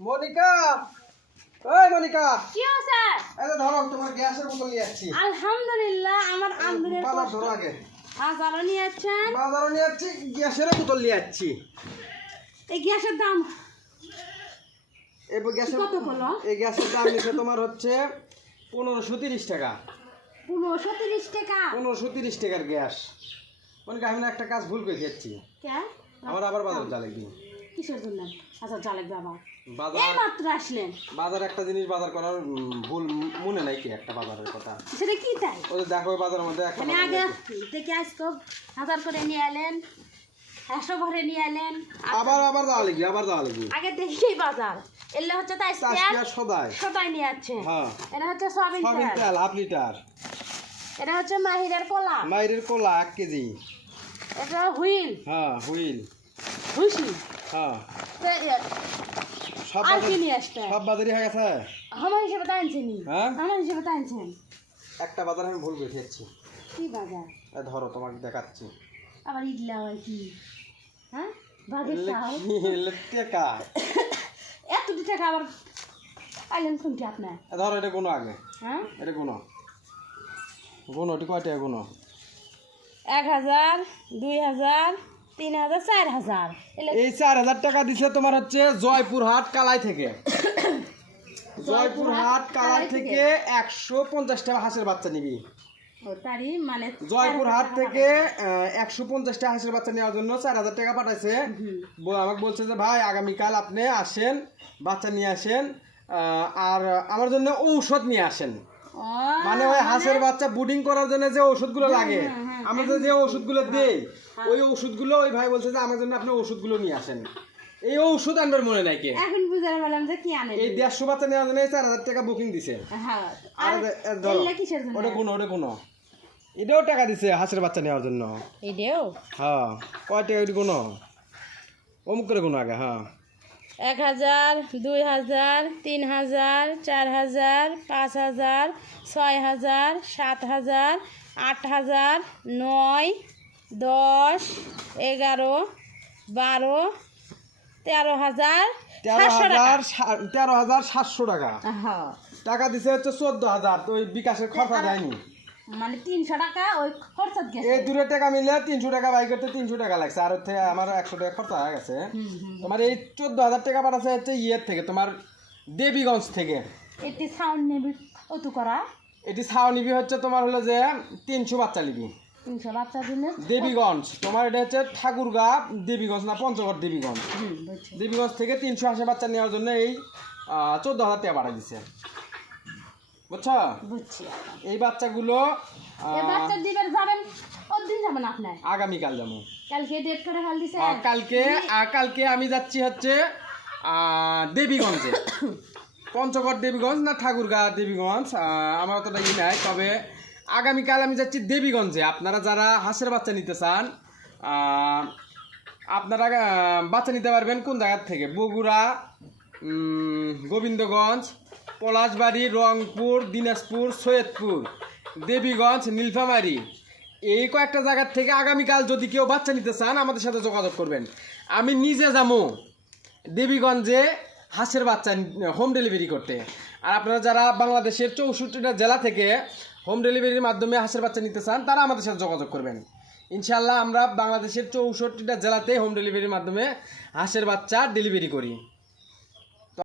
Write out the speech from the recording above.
মনিকা, ওই মনিকা, কি হইছে? এই যে ধরো তোমার গ্যাসের বোতল নিয়ে যাচ্ছি। আলহামদুলিল্লাহ আমার আমদুরের বাজার ধরো আগে। বাজারও নিয়ে যাচ্ছেন। বাজারও নিয়ে যাচ্ছি, গ্যাসের বোতল নিয়ে যাচ্ছি। এই গ্যাসের দাম এই গ্যাসের কত হলো? এই গ্যাসের দাম নিচ্ছে তোমার হচ্ছে 1530 টাকা। 1530 টাকা? 1530 টাকার গ্যাস। মনিকা আমি না একটা কাজ ভুল করে যাচ্ছি। কে? আমার আবার বাজার যা লাগবে। কিসের জন্য? আচ্ছা চালেক বাবা বাজার এই মাত্র আসলেন। বাজার একটা জিনিস বাজার করার ভুল মনে নাই কি একটা বাজারের কথা। সেটা কি তাই? ওই যে দেখো ওই বাজারের মধ্যে একটা মানে বাজার আগে লাগবে। থেকে আজকে 1000 করে নিয়ে এলেন, 100 ভরে নিয়ে এলেন। আবার যাওয়া লাগবে, আবার যাওয়া লাগবে। আগে দেখি বাজার এলে হচ্ছে তাই চাষিয়া সদাই। সদাই নিয়ে যাচ্ছে। হ্যাঁ। এটা হচ্ছে সয়াবিন সয়াবিন তেল। তেল 1/2 লিটার। এটা হচ্ছে মাহিরের কলা। মাইরের কলা 1 কেজি। এটা হুইল হ্যাঁ হুইল। হুইসি। হ্যাঁ সব আর কি বাজার নিয়ে আসতে? সব বাজারই হয়ে গেছে। আমার হিসেবে তাই আনছেন। হ্যাঁ? আমার হিসেবে তাই আনছেন। একটা বাজার আমি ভুল করে যাচ্ছি। কি বাজার? ধরো তোমাকে দেখাচ্ছি। আবার ইডলা হয় কি? হ্যাঁ বাজার চাও টাকা। এত টাকা আবার পাইলেন কোনটি আপনার? ধরো এটা কোনো আগে। হ্যাঁ এটা কোনো ওটি কয় টাকা কোনো? 1000, 2000, 3000, 4000। এই 4000 টাকা দিছে তোমার হচ্ছে জয়পুরহাট কালাই থেকে। জয়পুরহাট কালাই থেকে 150 টাকা হাঁসের বাচ্চা নিবি। ও তারই মানে জয়পুরহাট থেকে 150 টাকা হাঁসের বাচ্চা নেওয়ার জন্য 4000 টাকা পাঠাইছে। আমাকে বলছে যে ভাই আগামীকাল আপনি আসেন, বাচ্চা নিয়ে আসেন, আর আমার জন্য ঔষধ নিয়ে আসেন। মানে ওই হাঁসের বাচ্চা বুডিং করার জন্য যে ওষুধগুলো লাগে, আমরা যে ওষুধগুলো দেই, ওই ওষুধগুলো ওই ভাই বলছে যে আমার জন্য আপনি ওষুধগুলো নিয়ে আসেন। এই ওষুধ আনবার মনে নাই কে? এখন বুঝার বললাম যে কি আনে। এই 150 বাচ্চা নেওয়ার জন্য 4000 টাকা বুকিং দিছে। হ্যাঁ আর আর ধরো এলে কিসের জন্য? ওটা কোনো এটাও টাকা দিছে হাঁসের বাচ্চা নেওয়ার জন্য। এটাও হ্যাঁ কয় টাকা ওইটি কোনো অমুক করে কোনো আগে। হ্যাঁ 1000, 2000, 3000, 4000, 5000, 6000, 7000, 8000, 9, 10, 11, 12, 13,000, 13,700 টাকা। হ্যাঁ টাকা দিছে হচ্ছে 14,000। তো ওই বিকাশের খরচা দেয়নি। মানে 300 টাকা ওই খরচা গেছে। এই দূরের টাকা মিলে 300 টাকা বাই করতে 300 টাকা লাগছে। আর হচ্ছে আমার 100 টাকা খরচা হয়ে গেছে। তোমার এই 14,000 টাকা পাঠাচ্ছে হচ্ছে ইয়ের থেকে, তোমার দেবীগঞ্জ থেকে। এটি সাউন্ড নেবি অত করা এটি ছাও নিবি হচ্ছে তোমার হলো যে 300 বাচ্চা নিবি 300 বাচ্চা দিলে। দেবীগঞ্জ। তোমার এটা হচ্ছে ঠাকুরগা দেবীগঞ্জ না পঞ্চগড় দেবীগঞ্জ। বুঝছি দেবীগঞ্জ থেকে 300 হাঁসের বাচ্চা নেওয়ার জন্য এই 14,000 টাকা পাঠা দিচ্ছে, বুঝছো? বুঝছি। এই বাচ্চাগুলো এই বাচ্চা দিবেন যাবেন ওই দিন যাবেন আপনার আগামীকাল যাবো। কালকে ডেট করে ফেল দিছে। কালকে আমি যাচ্ছি হচ্ছে দেবীগঞ্জে। পঞ্চগড় দেবীগঞ্জ না ঠাকুরগা দেবীগঞ্জ আমার অতটা ই নাই। তবে আগামীকাল আমি যাচ্ছি দেবীগঞ্জে। আপনারা যারা হাঁসের বাচ্চা নিতে চান আপনারা বাচ্চা নিতে পারবেন কোন জায়গার থেকে? বগুড়া, গোবিন্দগঞ্জ, পলাশবাড়ি, রংপুর, দিনাজপুর, সৈয়দপুর, দেবীগঞ্জ, নীলফামারী, এই কয়েকটা জায়গার থেকে আগামীকাল যদি কেউ বাচ্চা নিতে চান আমাদের সাথে যোগাযোগ করবেন। আমি নিজে যাবো দেবীগঞ্জে হাঁসের বাচ্চা হোম ডেলিভারি করতে। আর আপনারা যারা বাংলাদেশের 64টা জেলা থেকে হোম ডেলিভারির মাধ্যমে হাঁসের বাচ্চা নিতে চান তারা আমাদের সাথে যোগাযোগ করবেন। ইনশাআল্লাহ আমরা বাংলাদেশের 64টা জেলাতে হোম ডেলিভারির মাধ্যমে হাঁসের বাচ্চা ডেলিভারি করি।